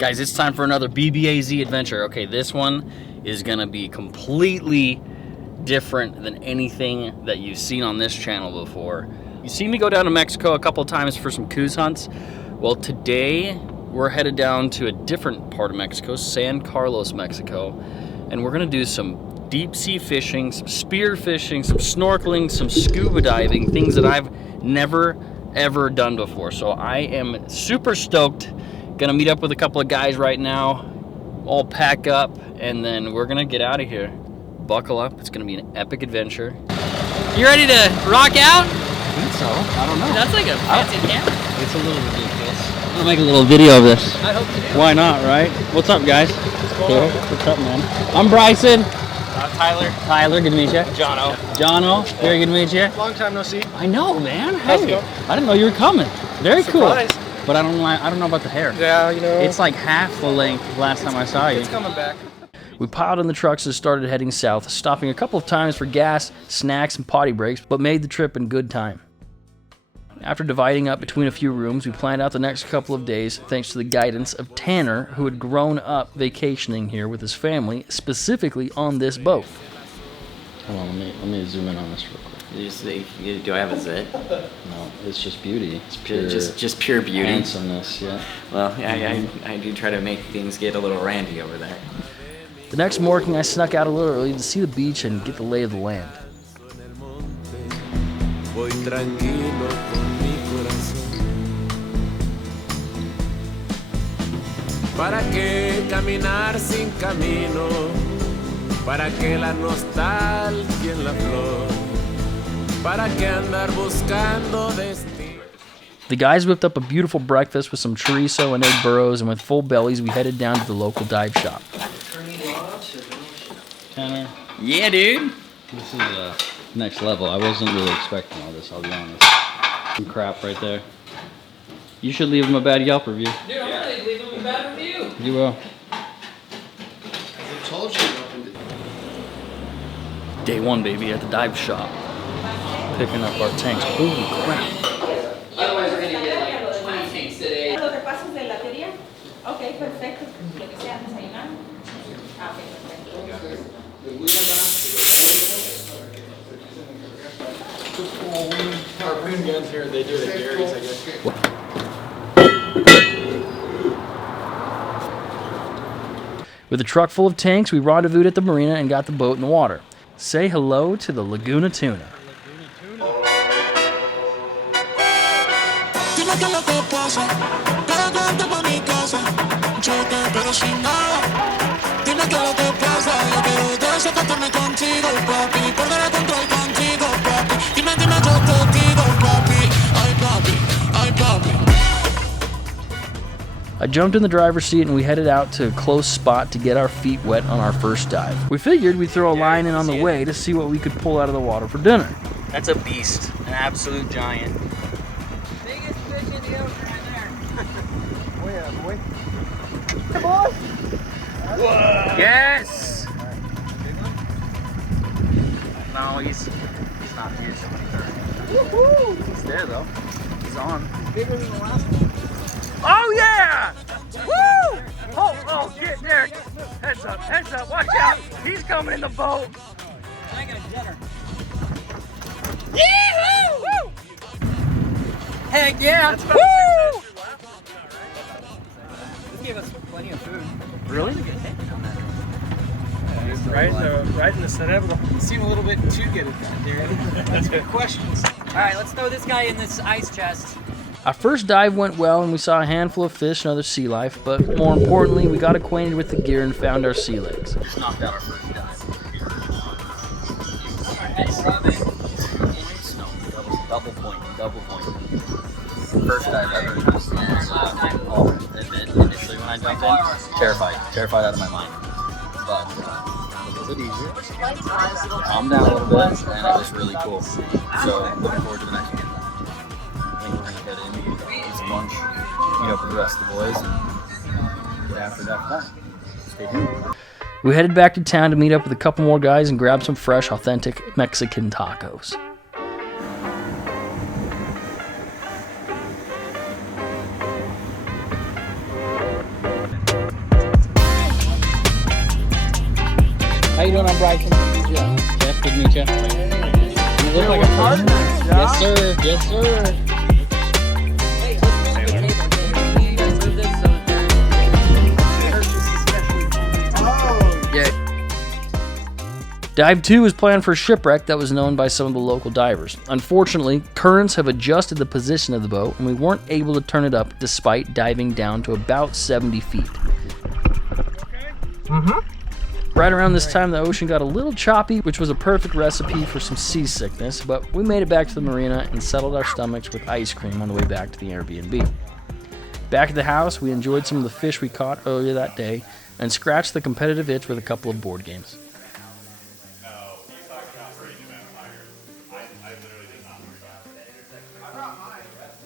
Guys, it's time for another BBAZ adventure. Okay, this one is gonna be completely different than anything that you've seen on this channel before. You've seen me go down to Mexico a couple of times for some coos hunts. Well, today we're headed down to a different part of Mexico, San Carlos, Mexico, and we're gonna do some deep sea fishing, some spear fishing, some snorkeling, some scuba diving, things that I've never ever done before. So I am super stoked. Gonna meet up with a couple of guys right now, all pack up, and then we're gonna get out of here. Buckle up, it's gonna be an epic adventure. You ready to rock out? I think so. I don't know. That's like a fancy camera. It's a little ridiculous. I'm gonna make a little video of this. I hope you do. Why not, right? What's up, guys? What's up, man? I'm Bryson. Tyler. Tyler, good to meet you. Jono. Jono, very good to meet you. Long time no see. I know, man. How's it Hey, going? I didn't know you were coming. Very Surprise. cool. But I don't know about the hair. Yeah, you know. It's like half the length last time I saw you. It's coming back. We piled in the trucks and started heading south, stopping a couple of times for gas, snacks, and potty breaks, but made the trip in good time. After dividing up between a few rooms, we planned out the next couple of days thanks to the guidance of Tanner, who had grown up vacationing here with his family, specifically on this boat. Hold on, let me zoom in on this real quick. Do I have a zit? No, it's just beauty. It's pure, Just pure beauty. handsomeness, yeah. Well, I do try to make things get a little randy over there. The next morning, I snuck out a little early to see the beach and get the lay of the land. Voy tranquilo con mi corazón. ¿Para qué caminar sin camino? ¿Para qué la nostalgia en la flor? ¿Para qué andar buscando destino? The guys whipped up a beautiful breakfast with some chorizo and egg burros, and with full bellies, we headed down to the local dive shop. Tanner, Yeah, dude. this is next level. I wasn't really expecting all this, I'll be honest. Some crap right there. You should leave him a bad Yelp review. Dude, I'm gonna leave him a bad review. You will. I told you. Day one, baby, at the dive shop. Picking up our tanks. Holy crap. Otherwise, we're gonna get like 20 tanks today. Los repasos de la teoría. Ok, perfecto. Lo que sea, desayunar. Ah, ok, perfecto. Harpoon guns here, they do it at Gary's, I guess. With a truck full of tanks, we rendezvoused at the marina and got the boat in the water. Say hello to the Laguna Tuna. Dime qué es lo que pasa, quédate pa' mi casa, choque pero sin nada. Dime qué es lo que pasa, yo quiero desacatarme contigo, papi, perder el control contigo, papi. Dime, yo te digo, papi, ay papi, ay papi. I jumped in the driver's seat and we headed out to a close spot to get our feet wet on our first dive. We figured we'd throw a line in on the way to see what we could pull out of the water for dinner. That's a beast, an absolute giant. Biggest fish in the ocean right there. Oh yeah, boy. Yes! No, he's not huge. He's there though. He's on. Bigger than the last one. Oh yeah! Woo! Oh shit, Derek! Heads up, watch out! He's coming in the boat! I got dinner. Yee-hoo! Woo! Heck yeah! Woo! This gave us plenty of food. Really? Right in the cerebro. Seem a little bit too good at that, dude. That's good questions. All right, let's throw this guy in this ice chest. Our first dive went well and we saw a handful of fish and other sea life, but more importantly, we got acquainted with the gear and found our sea legs. Just knocked out our first dive. Double point. First dive ever. I'll admit, initially when I jumped in, terrified out of my mind. But a little bit easier. Calm down a little bit, and it was really cool. So looking forward to the next one. I think we're gonna head in, eat some lunch, meet up with the rest of the boys, and get after that. Stay tuned. We headed back to town to meet up with a couple more guys and grab some fresh, authentic Mexican tacos. doing? I'm Bryson. Jeff, good to meet you. You look like a partner. Yes, sir. Yes, sir. Dive 2 is planned for a shipwreck that was known by some of the local divers. Unfortunately, currents have adjusted the position of the boat and we weren't able to turn it up despite diving down to about 70 feet. Right around this time, the ocean got a little choppy, which was a perfect recipe for some seasickness, but we made it back to the marina and settled our stomachs with ice cream on the way back to the Airbnb. Back at the house, we enjoyed some of the fish we caught earlier that day and scratched the competitive itch with a couple of board games.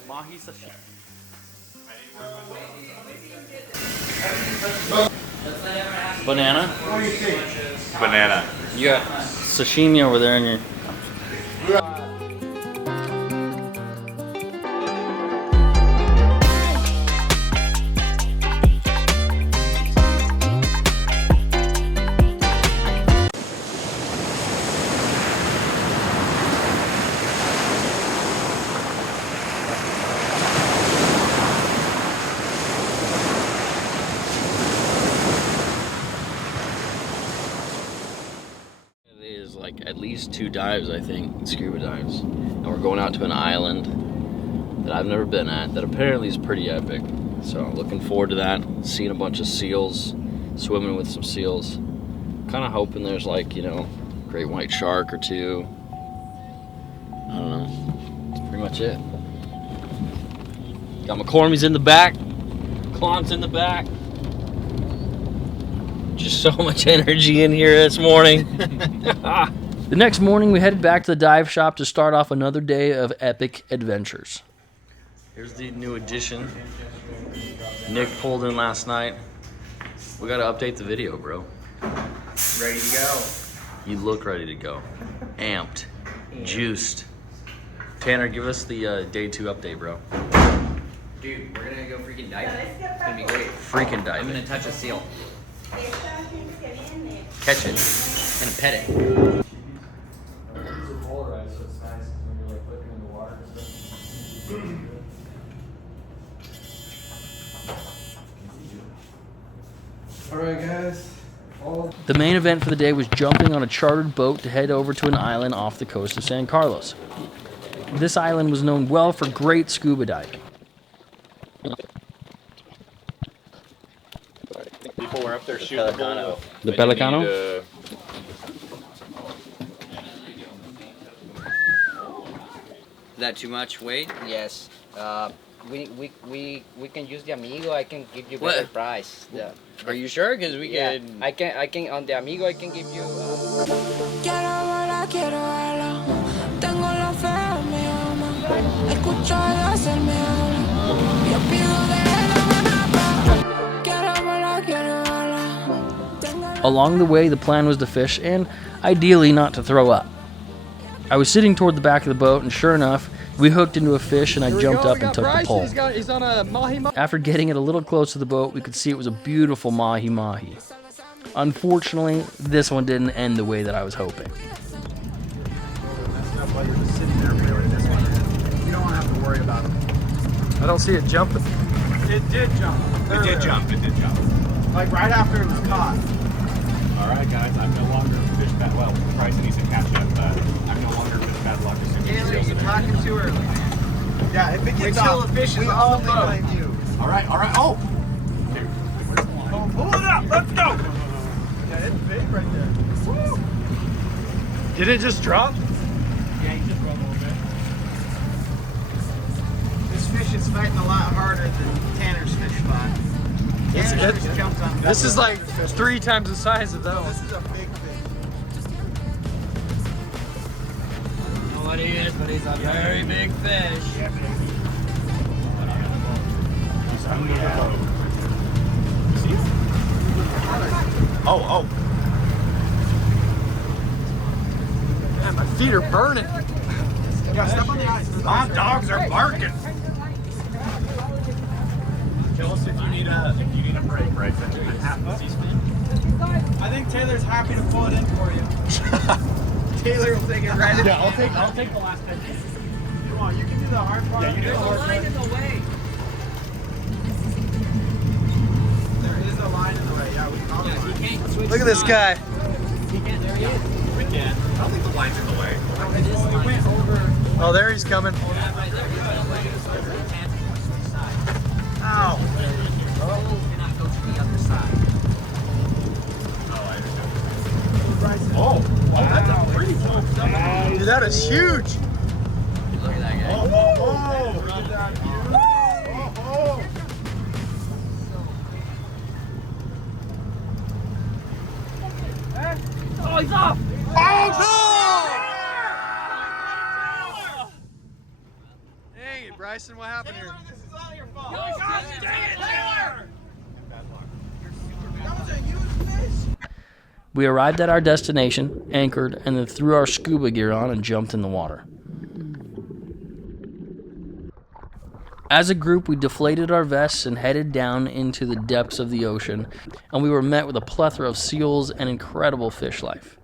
Mahi sashimi. Banana? What do you think? Banana. You got sashimi over there in your... Like at least 2 dives, I think, scuba dives, and we're going out to an island that I've never been at that apparently is pretty epic. So looking forward to that, seeing a bunch of seals, swimming with some seals, kind of hoping there's like, you know, great white shark or 2. I don't know, that's pretty much it. Got McCormie's in the back, Klon's in the back. Just so much energy in here this morning. The next morning, we headed back to the dive shop to start off another day of epic adventures. Here's the new addition. Nick pulled in last night. We gotta update the video, bro. Ready to go. You look ready to go. Amped. Juiced. Tanner, give us the day 2 update, bro. Dude, we're gonna go freaking diving. It's gonna be great. Freaking I'm diving. gonna touch a seal. Catch it. And pet it. Alright guys. The main event for the day was jumping on a chartered boat to head over to an island off the coast of San Carlos. This island was known well for great scuba diving. People were up there shooting the The Pelicano? Is that too much weight? Yes. We can use the Amigo. I can give you What? better price. Yeah. Are you sure? Because we Yeah. could. I can on the Amigo. I can give you. Quiero verla, quiero verla. Tengo la fe en mi alma. Escucho a Dios, él me habla. Yo pido de él una. Quiero verla, quiero verla. Along the way, the plan was to fish and ideally not to throw up. I was sitting toward the back of the boat, and sure enough, we hooked into a fish and I jumped up and took the pole. He's on a Mahi. After getting it a little close to the boat, we could see it was a beautiful mahi-mahi. Unfortunately, this one didn't end the way that I was hoping. While you're just sitting there reeling this one in. You don't have to worry about it. I don't see it jumping. It did jump. It did jump. It did jump. Like right after it was caught. All right, guys. I'm no longer fish bad. Well, Bryson needs to catch up, but I'm no longer fish bad luck. You're talking too early. Yeah, if it gets off, we all blame you. All right. All right. Oh. Dude, where's the line? Pull it up. Let's go. Yeah, it's big right there. Woo. Did it just drop? Yeah, he just dropped a little bit. This fish is fighting a lot harder than Tanner's fish fought. Tanner's fish jumped on. This is like 3 times the size of that one. This is a big fish. I don't know what he is, but he's a very big fish. Oh. Man, my feet are burning. Yeah, step on the ice. My dogs are barking. Tell us if you need a break, Bryson. I'm half the season. I think Taylor's happy to pull it in for you. Taylor will take it right in. Yeah, I'll take the last 10 feet. Come on, you can do the hard part. Yeah, you do the hard part. in the way. There is a line in the way. Yeah, we caught it. Look at this guy. We can. I don't think the line's in the way. It went over. Oh, there he's coming. Ow. Oh, wow, that's a pretty one. Dude, that is huge. Look at that guy. Oh, look at that view. Oh, he's off! Dang it, Bryson, what happened here? This is all your fault. Dang it, Taylor! That was a huge fish. We arrived at our destination, anchored, and then threw our scuba gear on and jumped in the water. As a group, we deflated our vests and headed down into the depths of the ocean, and we were met with a plethora of seals and incredible fish life.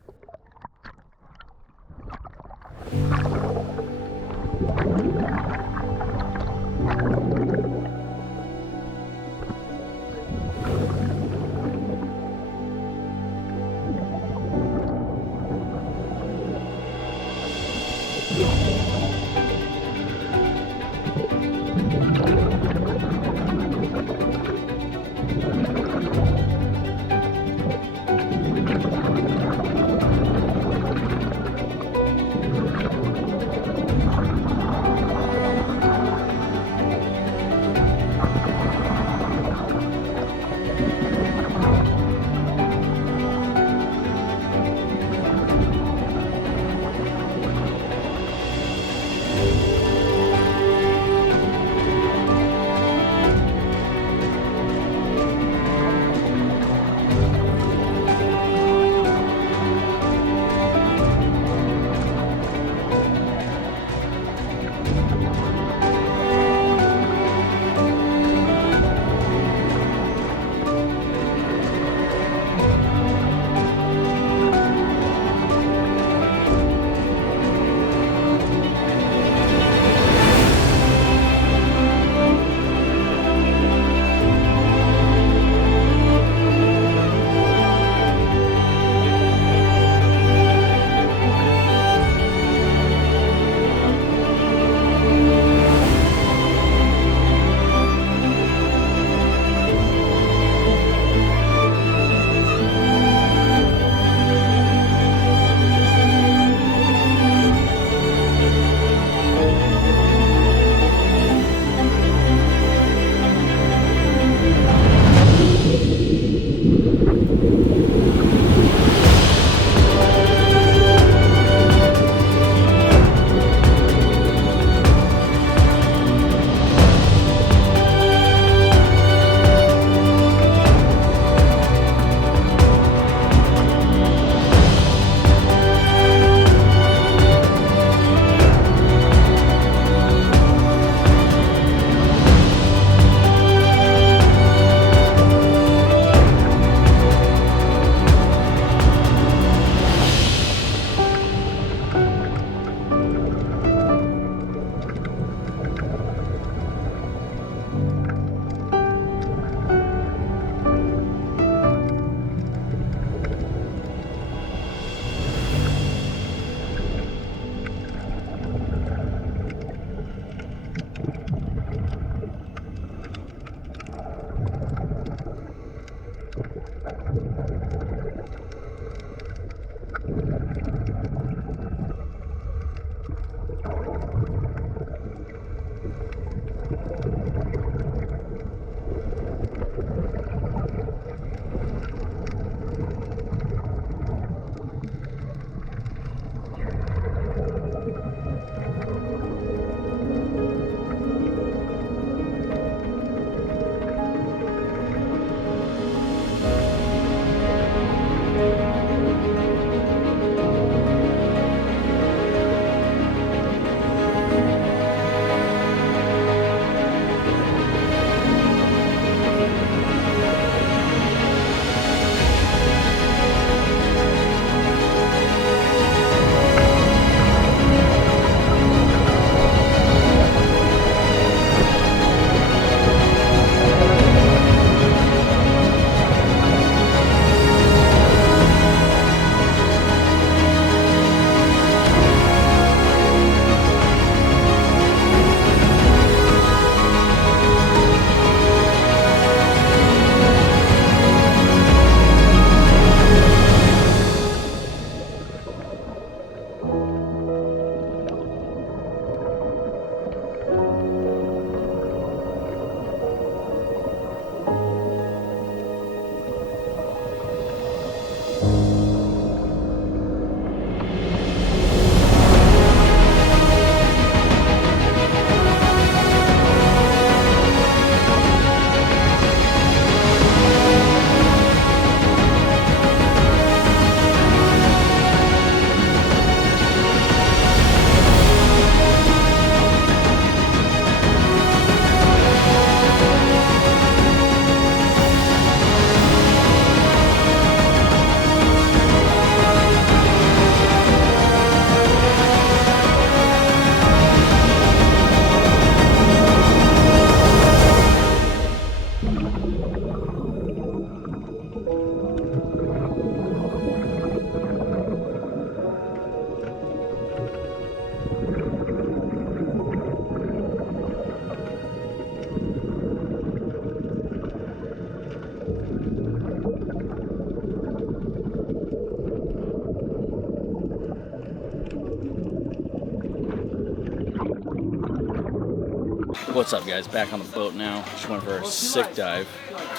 What's up, guys? Back on the boat now. Just went for a sick dive.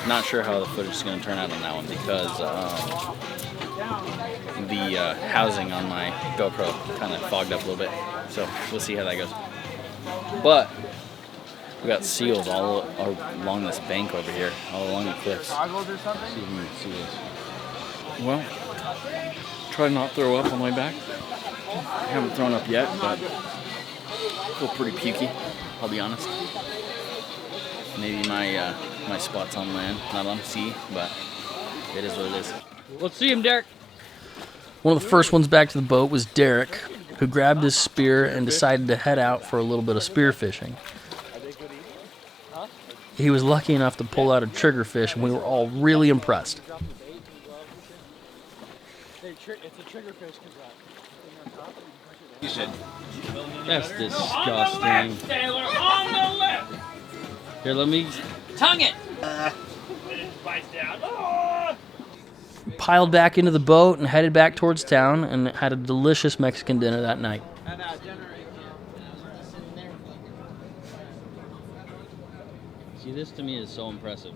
Not sure how the footage is going to turn out on that one because the housing on my GoPro kind of fogged up a little bit. So we'll see how that goes. But we got seals all along this bank over here, all along the cliffs. See if you can see this. Well, try to not throw up on the way back. I haven't thrown up yet, but I feel pretty pukey, I'll be honest. Maybe my spot's on land, not on sea, but it is what it is. Let's see him, Derek. One of the first ones back to the boat was Derek, who grabbed his spear and decided to head out for a little bit of spearfishing. He was lucky enough to pull out a triggerfish, and we were all really impressed. It's a triggerfish. That's disgusting. Here, let me Tongue it. piled back into the boat and headed back towards town and had a delicious Mexican dinner that night. See, this to me is so impressive.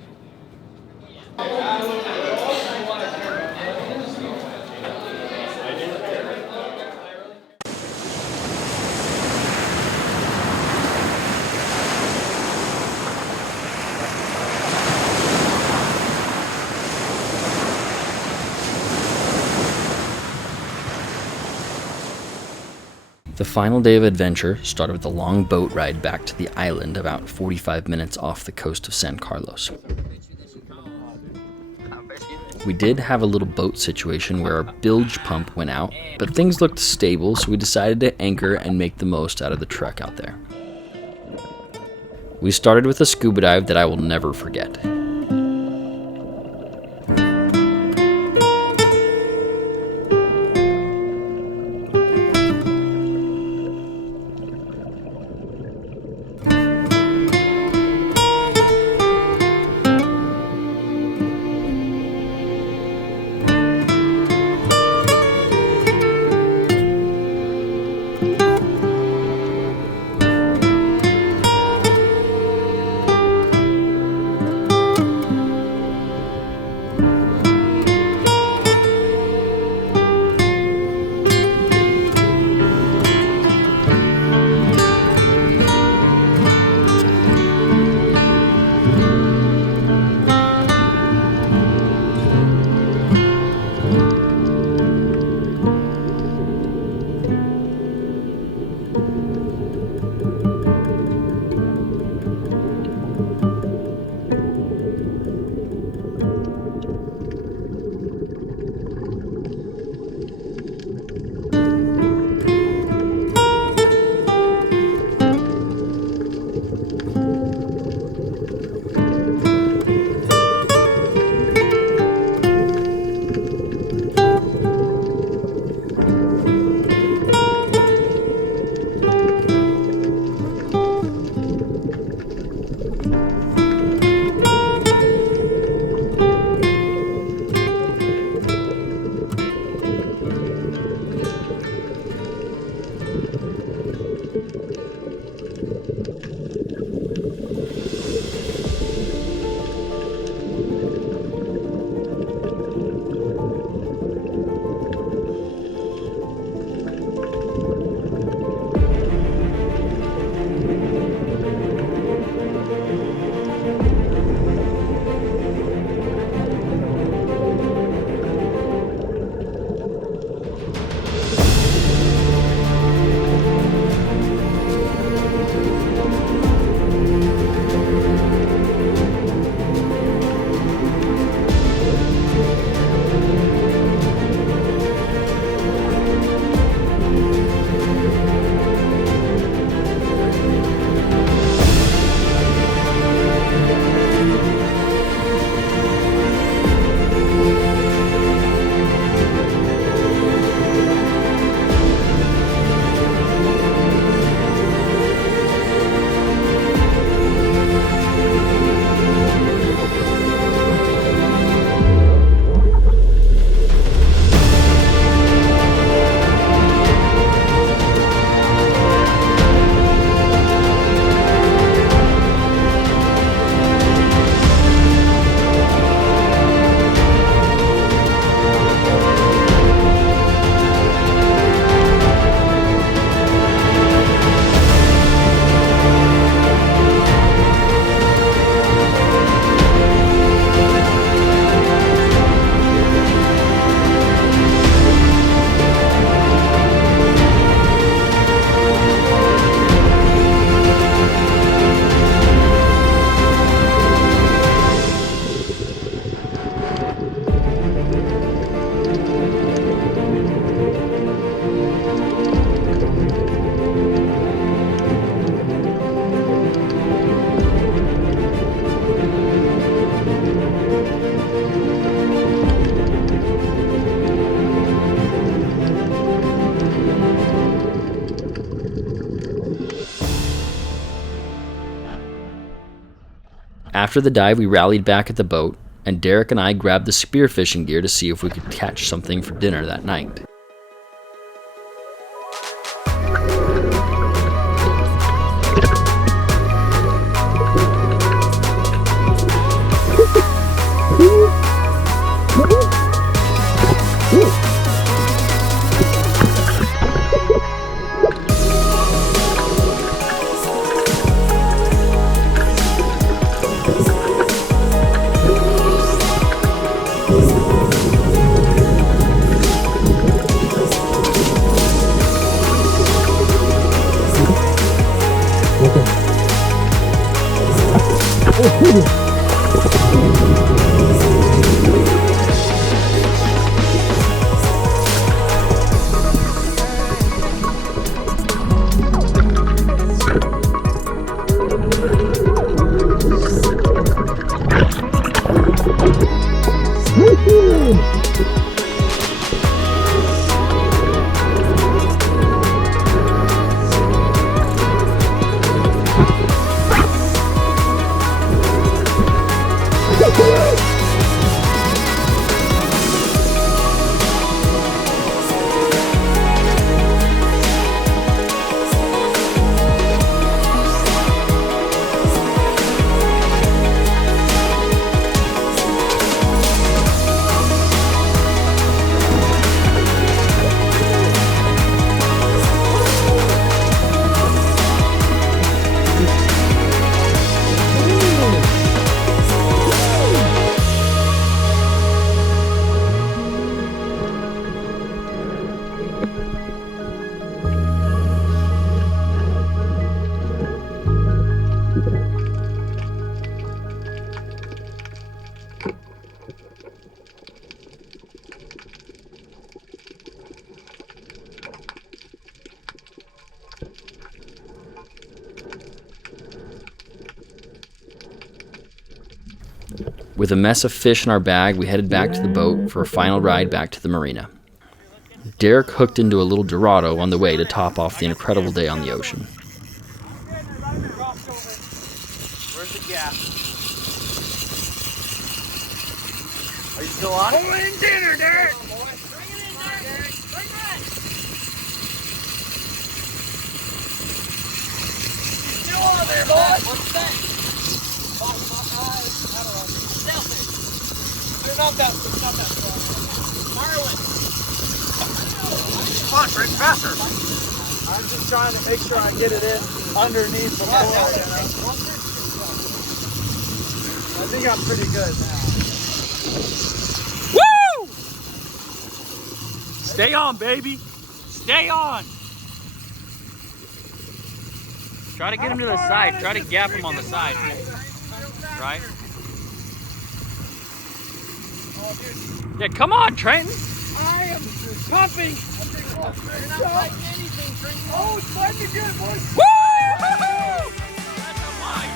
The final day of adventure started with a long boat ride back to the island about 45 minutes off the coast of San Carlos. We did have a little boat situation where our bilge pump went out, but things looked stable, so we decided to anchor and make the most out of the trek out there. We started with a scuba dive that I will never forget. After the dive, we rallied back at the boat, and Derek and I grabbed the spearfishing gear to see if we could catch something for dinner that night. With a mess of fish in our bag, we headed back to the boat for a final ride back to the marina. Derek hooked into a little Dorado on the way to top off the incredible day on the ocean. Where's the gap? Are you still on? Pull in dinner, Derek! Bring it in, Derek! Bring it! Still on there, boy! What's that? They're not that strong. Marlin! Come on, Frank, faster! I'm just trying to make sure I get it in underneath the floor, you know? I think I'm pretty good now. Woo! Stay on, baby. Stay on. Try to get him to the side. Try to gap him on the side. Right? Yeah, come on, Trenton. I am pumping. You're not fighting anything, Trenton. Oh, it's fighting good, boys. Woo! That's a line.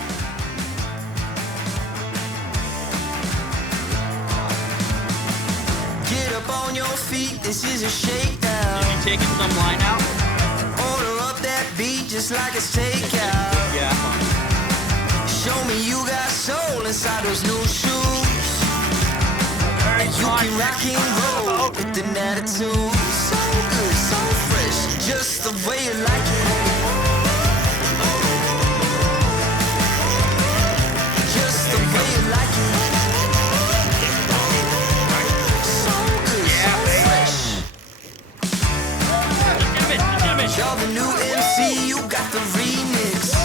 Get up on your feet, this is a shakedown. Is he taking some line out? Order up that beat just like it's takeout. Yeah. Show me you got soul inside those new shoes. You can rock and roll with an attitude. So good, so fresh, just the way you like it. Just the way you like it. So good, so fresh. You're the new MC, you got the remix.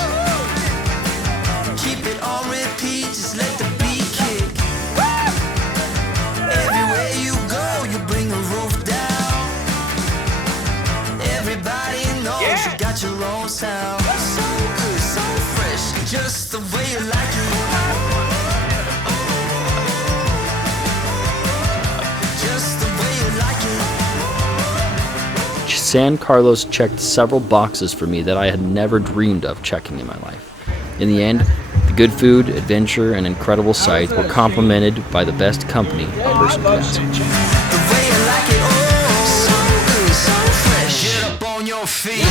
Keep it on repeat, just let the beat kick. Everywhere you go, you bring the roof down. Everybody knows you got your own sound. So good, so fresh, just the way you like it. Just the way you like it. San Carlos checked several boxes for me that I had never dreamed of checking in my life. In the end, the good food, adventure, and incredible sights were complemented by the best company a person could ask. The way you like it, oh, so good, so fresh. Get up on your feet.